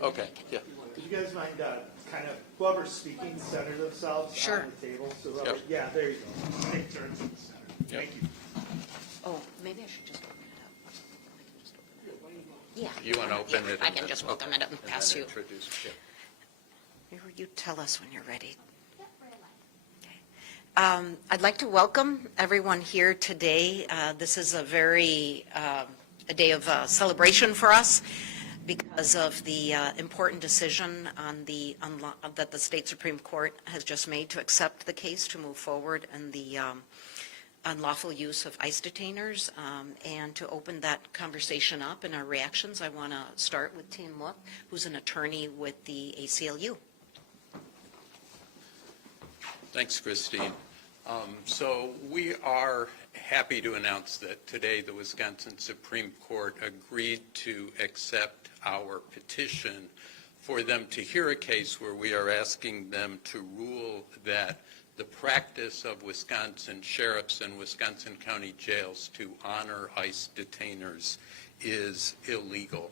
Okay, yeah. Would you guys mind kind of, whoever's speaking, center themselves Sure. on the table? So whoever, Yep. yeah, there you go. Take turns in the center. Yep. Thank you. Oh, maybe I should just open it up. I can just open it up. Yeah. You want to open it? I can just open it up and pass then you. introduce, yeah. You tell us when you're ready. Okay. I'd like to welcome everyone here today. This is a a day of celebration for us because of the important decision that the state Supreme Court has just made to accept the case to move forward in the unlawful use of ICE detainers. And to open that conversation up and our reactions, I want to start with Tim Look, who's an attorney with the ACLU. Thanks, Christine. So we are happy to announce that today the Wisconsin Supreme Court agreed to accept our petition for them to hear a case where we are asking them to rule that the practice of Wisconsin sheriffs and Wisconsin county jails to honor ICE detainers is illegal.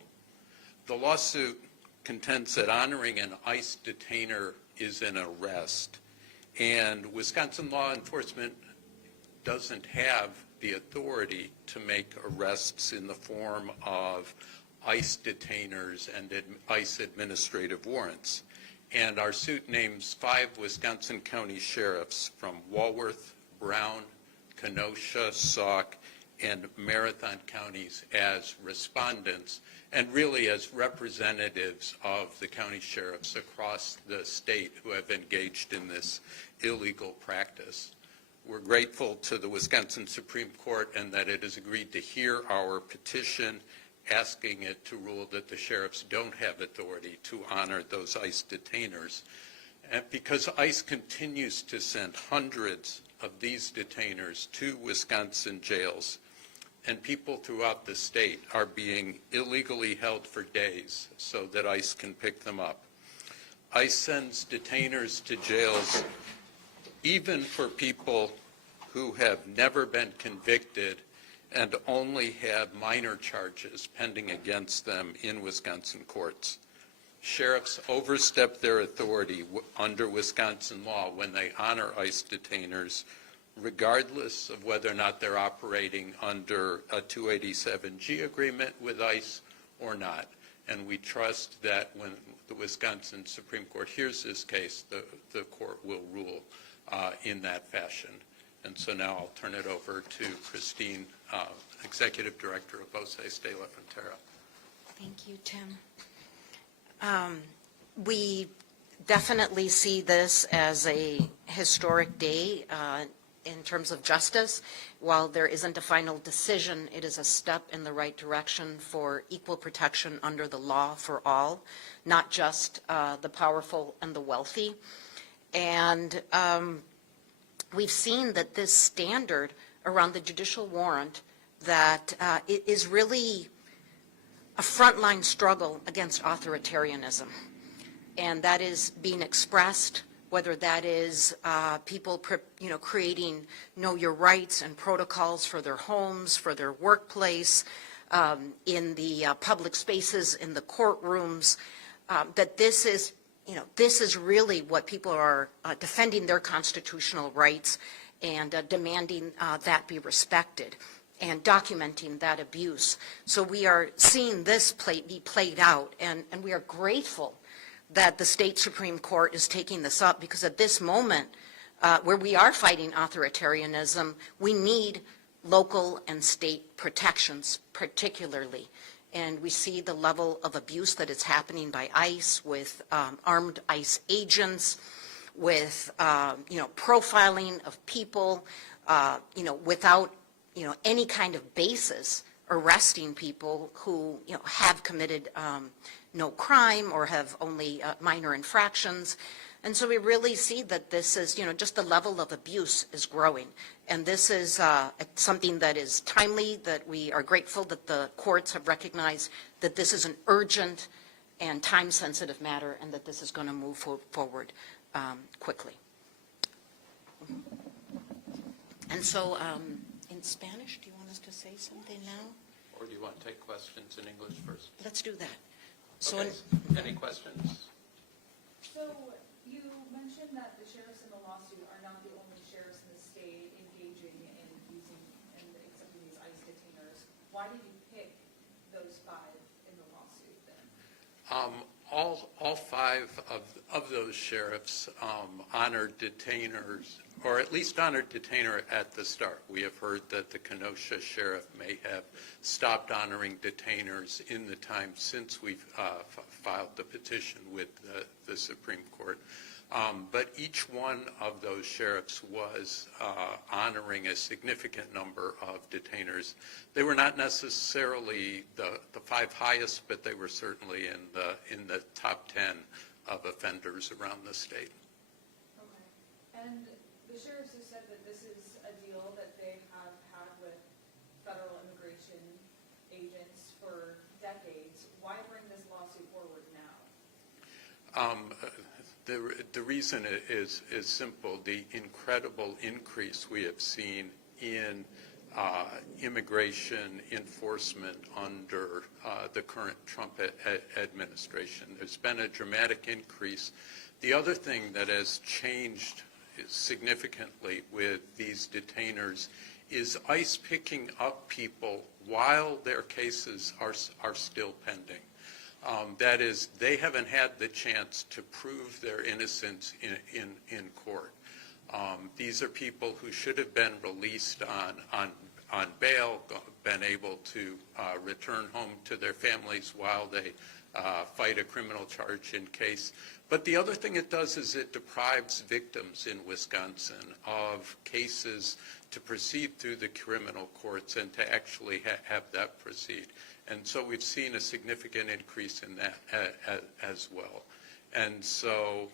The lawsuit contends that honoring an ICE detainer is an arrest, and Wisconsin law enforcement doesn't have the authority to make arrests in the form of ICE detainers and ICE administrative warrants. And our suit names 5 Wisconsin county sheriffs from Walworth, Brown, Kenosha, Sauk, and Marathon counties as respondents, and really as representatives of the county sheriffs across the state who have engaged in this illegal practice. We're grateful to the Wisconsin Supreme Court and that it has agreed to hear our petition, asking it to rule that the sheriffs don't have authority to honor those ICE detainers. And because ICE continues to send hundreds of these detainers to Wisconsin jails, and people throughout the state are being illegally held for days so that ICE can pick them up. ICE sends detainers to jails even for people who have never been convicted and only have minor charges pending against them in Wisconsin courts. Sheriffs overstep their authority under Wisconsin law when they honor ICE detainers, regardless of whether or not they're operating under a 287G agreement with ICE or not. And we trust that when the Wisconsin Supreme Court hears this case, the court will rule in that fashion. And so now I'll turn it over to Christine, Executive Director of Voces de la Frontera. Thank you, Tim. We definitely see this as a historic day in terms of justice. While there isn't a final decision, it is a step in the right direction for equal protection under the law for all, not just the powerful and the wealthy. And we've seen that this standard around the judicial warrant that it is really a frontline struggle against authoritarianism. And that is being expressed, whether that is people creating know your rights and protocols for their homes, for their workplace, in the public spaces, in the courtrooms, that this is really what people are defending their constitutional rights and demanding that be respected and documenting that abuse. So we are seeing this be played out, and we are grateful that the state Supreme Court is taking this up, because at this moment where we are fighting authoritarianism, we need local and state protections particularly. And we see the level of abuse that is happening by ICE with armed ICE agents, with profiling of people, without any kind of basis, arresting people who have committed no crime or have only minor infractions. And so we really see that this is, just the level of abuse is growing. And this is something that is timely, that we are grateful that the courts have recognized that this is an urgent and time-sensitive matter, and that this is going to move forward quickly. And so in Spanish, do you want us to say something now? Or do you want to take questions in English first? Let's do that. So Okay. Any questions? So you mentioned that the sheriffs in the lawsuit are not the only sheriffs in the state engaging in using and accepting these ICE detainers. Why did you pick those 5 in the lawsuit then? All 5 of those sheriffs honored detainers, or at least honored detainer at the start. We have heard that the Kenosha sheriff may have stopped honoring detainers in the time since we've filed the petition with the Supreme Court. But each one of those sheriffs was honoring a significant number of detainers. They were not necessarily the 5 highest, but they were certainly in the top 10 of offenders around the state. Okay. And the sheriffs have said that this is a deal that they have had with federal immigration agents for decades. Why bring this lawsuit forward now? The reason is simple. The incredible increase we have seen in immigration enforcement under the current Trump administration. There's been a dramatic increase. The other thing that has changed significantly with these detainers is ICE picking up people while their cases are still pending. That is, they haven't had the chance to prove their innocence in court. These are people who should have been released on bail, been able to return home to their families while they fight a criminal charge in case. But the other thing it does is it deprives victims in Wisconsin of cases to proceed through the criminal courts and to actually have that proceed. And so we've seen a significant increase in that as well. And so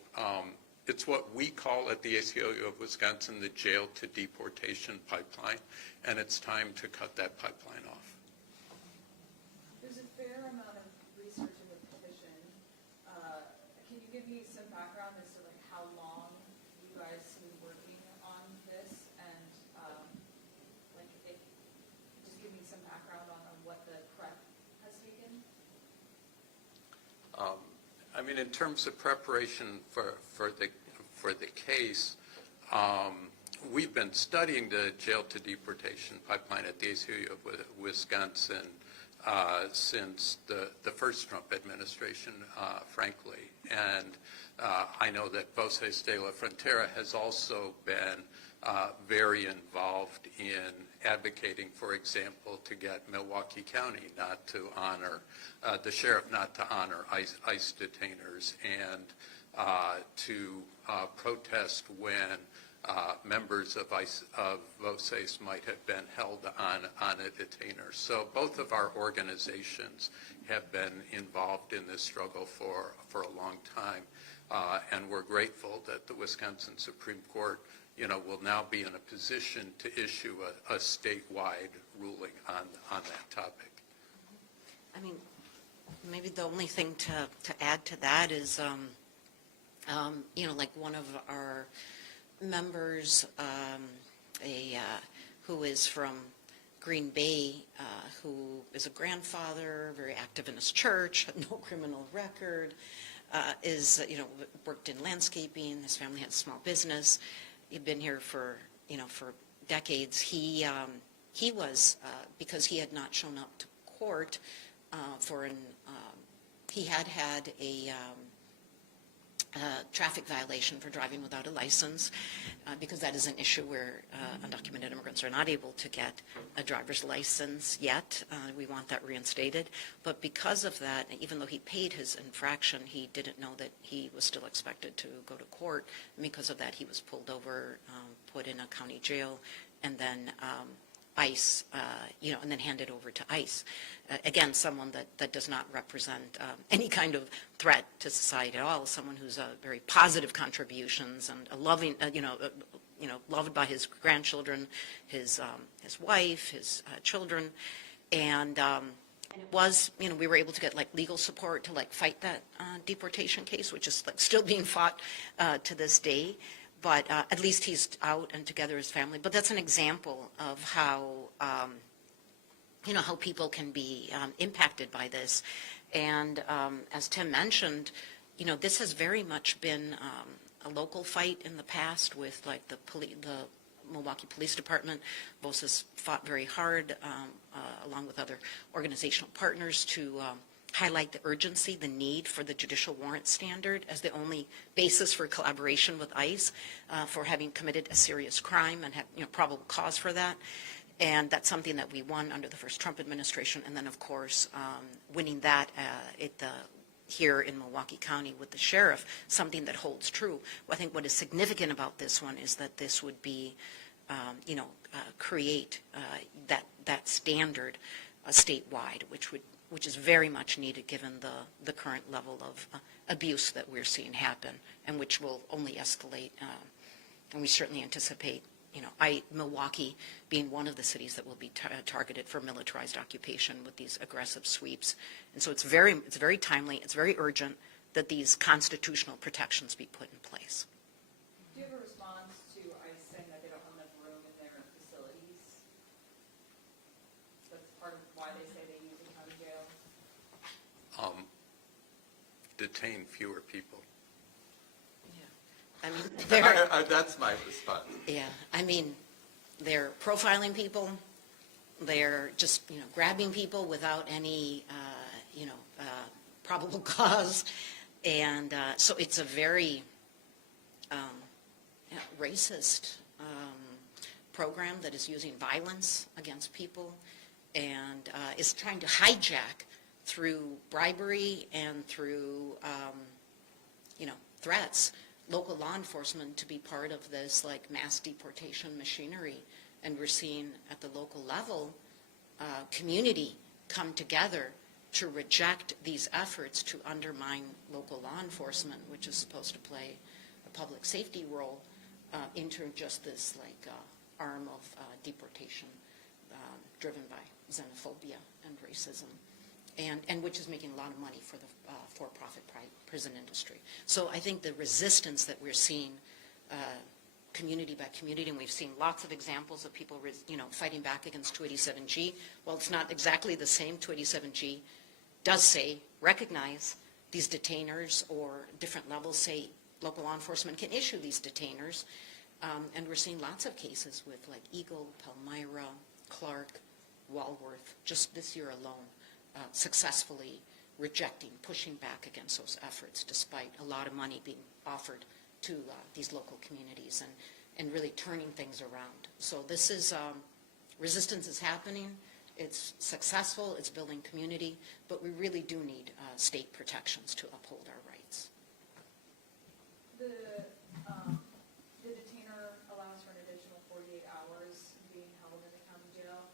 it's what we call at the ACLU of Wisconsin the jail to deportation pipeline, and it's time to cut that pipeline off. There's a fair amount of research in the petition. Can you give me some background as to like how long you guys have been working on this, and just give me some background on what the prep has taken? I mean, in terms of preparation for the case, we've been studying the jail to deportation pipeline at the ACLU of Wisconsin since the first Trump administration, frankly. And I know that Voces de la Frontera has also been very involved in advocating, for example, to get Milwaukee County not to honor, the sheriff not to honor ICE detainers, and to protest when members of Voces might have been held on a detainer. So both of our organizations have been involved in this struggle for a long time, and we're grateful that the Wisconsin Supreme Court will now be in a position to issue a statewide ruling on that topic. I mean, maybe the only thing to add to that is, like one of our members, who is from Green Bay, who is a grandfather, very active in his church, no criminal record, worked in landscaping. His family had a small business. He'd been here for decades. He was, because he had not shown up to court he had a traffic violation for driving without a license, because that is an issue where undocumented immigrants are not able to get a driver's license yet. We want that reinstated. But because of that, even though he paid his infraction, he didn't know that he was still expected to go to court. And because of that, he was pulled over, put in a county jail, and then ICE, and then handed over to ICE. Again, someone that does not represent any kind of threat to society at all, someone who's very positive contributions and a loving, loved by his grandchildren, his wife, his children. And it was, we were able to get legal support to fight that deportation case, which is still being fought to this day. But at least he's out and together as family. But that's an example of how, how people can be impacted by this. And as Tim mentioned, this has very much been a local fight in the past with like the Milwaukee Police Department. Voces fought very hard, along with other organizational partners, to highlight the urgency, the need for the judicial warrant standard as the only basis for collaboration with ICE for having committed a serious crime and have probable cause for that. And that's something that we won under the first Trump administration, and then of course winning that here in Milwaukee County with the sheriff, something that holds true. I think what is significant about this one is that this would be, create that standard statewide, which is very much needed given the current level of abuse that we're seeing happen, and which will only escalate. And we certainly anticipate, Milwaukee being one of the cities that will be targeted for militarized occupation with these aggressive sweeps. And so it's very timely, it's very urgent that these constitutional protections be put in place. Do you have a response to ICE saying that they don't have enough room in their facilities? That's part of why they say they use the county jail. Detain fewer people. I mean, That's my response. yeah, I mean, they're profiling people, they're just, grabbing people without any, probable cause. And so it's a very racist program that is using violence against people and is trying to hijack through bribery and through, threats, local law enforcement to be part of this like mass deportation machinery. And we're seeing at the local level, community come together to reject these efforts to undermine local law enforcement, which is supposed to play a public safety role, into just this like arm of deportation driven by xenophobia and racism. And which is making a lot of money for the for-profit prison industry. So I think the resistance that we're seeing community by community, and we've seen lots of examples of people fighting back against 287G. Well, it's not exactly the same. 287G does say, recognize these detainers, or different levels say local law enforcement can issue these detainers. And we're seeing lots of cases with like Eagle, Palmyra, Clark, Walworth, just this year alone, successfully rejecting, pushing back against those efforts, despite a lot of money being offered to these local communities, and really turning things around. So this is, resistance is happening, it's successful, it's building community, but we really do need state protections to uphold our rights. The detainer allows for an additional 48 hours being held in the county jail.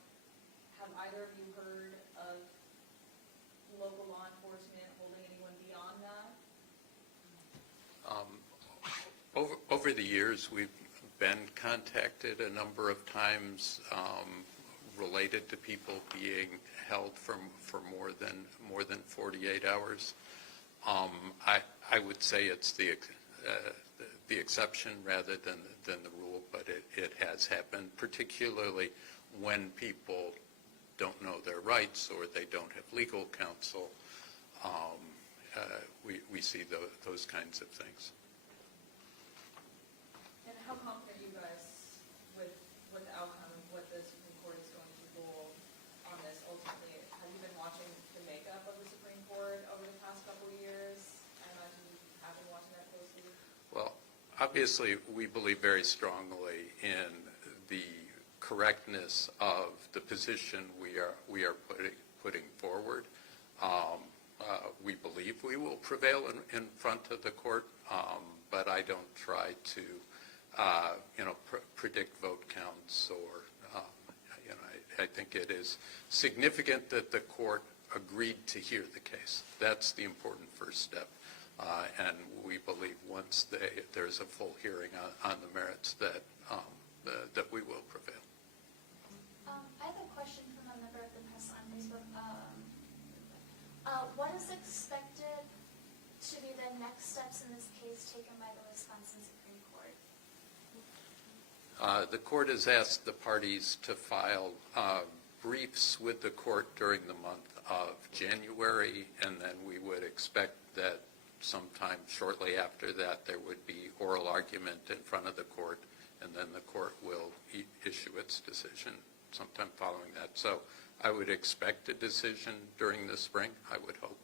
Have either of you heard of local law enforcement holding anyone beyond that? Over the years, we've been contacted a number of times related to people being held for more than 48 hours. I would say it's the exception rather than the rule, but it has happened, particularly when people don't know their rights or they don't have legal counsel. We see those kinds of things. And how confident are you guys with the outcome of what the Supreme Court is going to rule on this ultimately? Have you been watching the makeup of the Supreme Court over the past couple of years? I imagine you have been watching that closely. Well, obviously, we believe very strongly in the correctness of the position we are putting forward. We believe we will prevail in front of the court, but I don't try to, predict vote counts or, I think it is significant that the court agreed to hear the case. That's the important first step. And we believe once there's a full hearing on the merits that we will prevail. I have a question from a member of the press on Facebook. What is expected to be the next steps in this case taken by the Wisconsin Supreme Court? The court has asked the parties to file briefs with the court during the month of January, and then we would expect that sometime shortly after that there would be oral argument in front of the court, and then the court will issue its decision sometime following that. So I would expect a decision during the spring, I would hope.